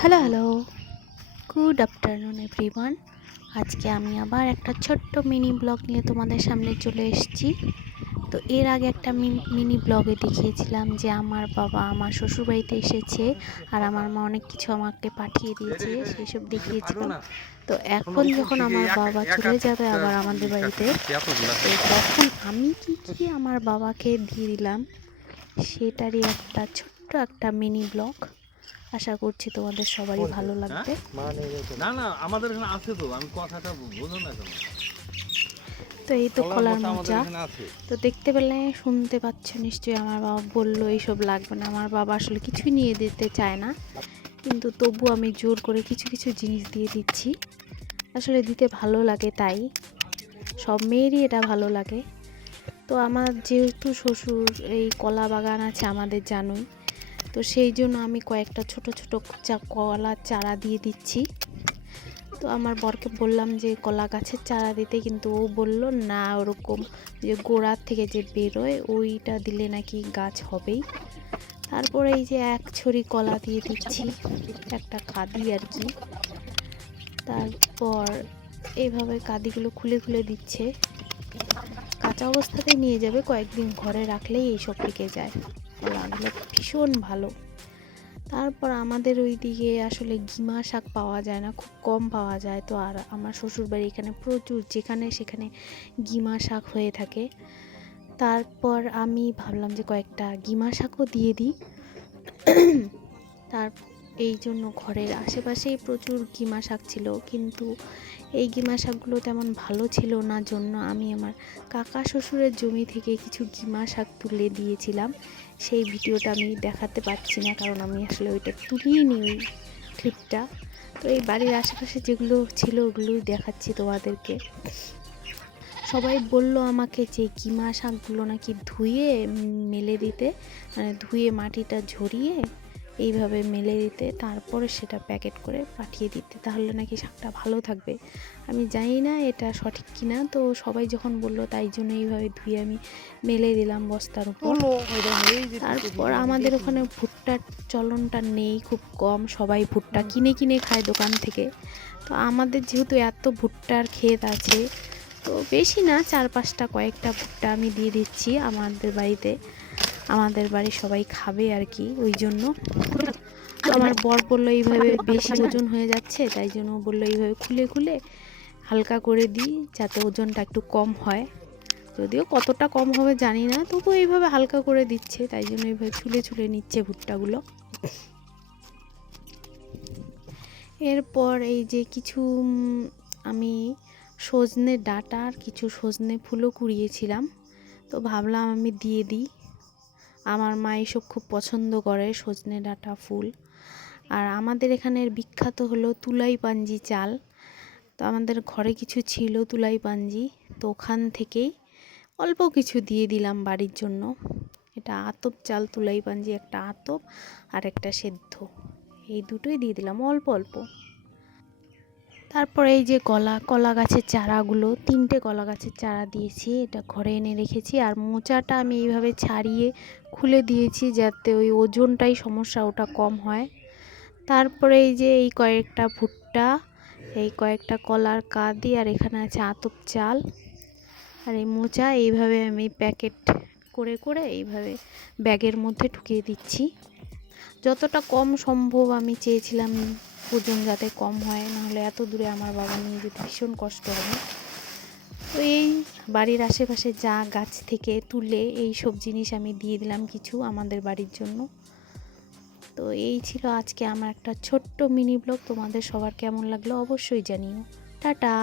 Hello hello, good afternoon everyone. আজকে আমি আবার একটা ছোট্ট মিনি ব্লগ নিয়ে তোমাদের সামনে চলে এসেছি। তো এর আগে একটা মিনি ব্লগে দেখিয়েছিলাম যে আমার বাবা আমার শ্বশুরবাড়িতে এসেছে আর আমার মা অনেক কিছু আমাকে পাঠিয়ে দিয়েছে, সেই সব দেখিয়েছিলাম। তো এখন যখন আমার বাবা চলে যাবে আবার আমাদের বাড়িতে, তো তখন আমি কি কি আমার বাবাকে দিয়ে দিলাম সেটারই একটা ছোট্ট একটা মিনি ব্লগ। আশা করছি তোমাদের সবারই ভালো লাগবে। না না আমাদের এখানে আছে তো, আমি কথাটা বুঝো না কেন? তো এই তো কলার কলার মোচা আমাদের মোচা, এখানে আছে। তো দেখতে পেলে শুনতে পাচ্ছ নিশ্চয়ই। আমার বাবা বললো এইসব লাগবে না, আমার বাবা আসলে কিছুই নিয়ে দিতে চায় না, কিন্তু তবু আমি জোর করে কিছু কিছু জিনিস দিয়ে দিচ্ছি। আসলে দিতে ভালো লাগে, তাই সব মেয়েরই এটা ভালো লাগে। তো আমার যেহেতু শ্বশুর এই কলা বাগান আছে আমাদের, জানোই, তো সেই জন্য আমি কয়েকটা ছোট ছোট কলার চারা দিয়ে দিচ্ছি। তো আমার বরকে বললাম যে কলা গাছের চারা দিতে, কিন্তু ও বলল না, ওরকম যে গোড়ার থেকে যে বেরোয় ওইটা দিলে নাকি গাছ হবেই। তারপরে এই যে এক ছড়ি কলা দিয়ে দিচ্ছি, একটা কাঁদি আর কি। তারপর এইভাবে কাঁদিগুলো খুলে খুলে দিচ্ছে। কাঁচা অবস্থাতেই নিয়ে যাবে, কয়েকদিন ঘরে রাখলেই এইসব পেকে যায়। কলাগুলো ভীষণ ভালো। তারপর আমাদের ওই দিকে আসলে গিমা শাক পাওয়া যায় না, খুব কম পাওয়া যায়। তো আর আমার শ্বশুরবাড়ি এখানে প্রচুর, যেখানে সেখানে গিমা শাক হয়ে থাকে। তারপর আমি ভাবলাম যে কয়েকটা গিমা শাকও দিয়ে দিই। তার এই জন্য ঘরের আশেপাশেই প্রচুর গিমা শাক ছিল, কিন্তু এই গিমা শাকগুলো তেমন ভালো ছিল না, জন্য আমি আমার কাকা শ্বশুরের জমি থেকে কিছু গিমা শাক তুলে দিয়েছিলাম। সেই ভিডিওটা আমি দেখাতে পারছি না, কারণ আমি আসলে ওইটা তুলিনি, ওই ক্লিপটা। তো এই বাড়ির আশেপাশে যেগুলো ছিল ওগুলোই দেখাচ্ছি তোমাদেরকে। সবাই বলল আমাকে যে গিমা শাকগুলো নাকি ধুয়ে মেলে দিতে, মানে ধুয়ে মাটিটা ঝরিয়ে এইভাবে মেলে দিতে, তারপরে সেটা প্যাকেট করে পাঠিয়ে দিতে, তাহলে নাকি শাকটা ভালো থাকবে। আমি জানি না এটা সঠিক কিনা, তো সবাই যখন বললো তাই জন্য এইভাবে ধুয়ে আমি মেলে দিলাম বস্তার উপর। তারপর আমাদের ওখানে ভুট্টার চলনটা নেই, খুব কম, সবাই ভুট্টা কিনে কিনে খায় দোকান থেকে। তো আমাদের যেহেতু এত ভুট্টার ক্ষেত আছে, তো বেশি না, 4-5টা কয়েকটা ভুট্টা আমি দিয়ে দিচ্ছি আমাদের বাড়িতে। আমাদের বাড়ির সবাই খাবে আর কি, ওই জন্য। তো আমার বর বললো এইভাবে বেশি ওজন হয়ে যাচ্ছে, তাই জন্য বললো এইভাবে খুলে খুলে হালকা করে দিই, যাতে ওজনটা একটু কম হয়। যদিও কতটা কম হবে জানি না, তবু এইভাবে হালকা করে দিচ্ছে, তাই জন্য এইভাবে ছুলে ছুলে নিচ্ছে ভুট্টাগুলো। এরপর এই যে কিছু আমি সজনে ডাঁটা আর কিছু সজনে ফুলও কুড়িয়েছিলাম, তো ভাবলাম আমি দিয়ে দিই। আমার মা এসব খুব পছন্দ করে, সজনে ডাঁটা ফুল। আর আমাদের এখানের বিখ্যাত হলো তুলাই পাঞ্জি চাল। তো আমাদের ঘরে কিছু ছিল তুলাই পাঞ্জি, তো ওখান থেকেই অল্প কিছু দিয়ে দিলাম বাড়ির জন্য। এটা আতপ চাল তুলাই পাঞ্জি, একটা আতপ আর একটা সেদ্ধ, এই দুটোই দিয়ে দিলাম অল্প অল্প। তারপরে এই যে কলা গাছের চারাগুলো, 3টে কলা গাছের চারা দিয়েছি, এটা ঘরে এনে রেখেছি। আর মোচাটা আমি এইভাবে ছাড়িয়ে খুলে দিয়েছি, যাতে ওই ওজনটাই সমস্যা, ওটা কম হয়। তারপরে এই যে এই কয়েকটা ভুট্টা, এই কয়েকটা কলার কাঁদি, আর এখানে আছে আতপ চাল আর এই মোচা, এইভাবে আমি প্যাকেট করে করে এইভাবে ব্যাগের মধ্যে ঢুকিয়ে দিচ্ছি। যতটা কম সম্ভব আমি চেয়েছিলাম ওজন যাতে কম হয়, নাহলে এত দূরে আমার বাবা নিয়ে যেতে ভীষণ কষ্ট হবে। তো এই বাড়ির আশেপাশে যা গাছ থেকে তুলে এই সব জিনিস আমি দিয়ে দিলাম কিছু আমাদের বাড়ির জন্য। তো এই ছিল আজকে আমার একটা ছোট্ট মিনি ব্লগ। তোমাদের সবার কেমন লাগলো অবশ্যই জানিও। টাটা।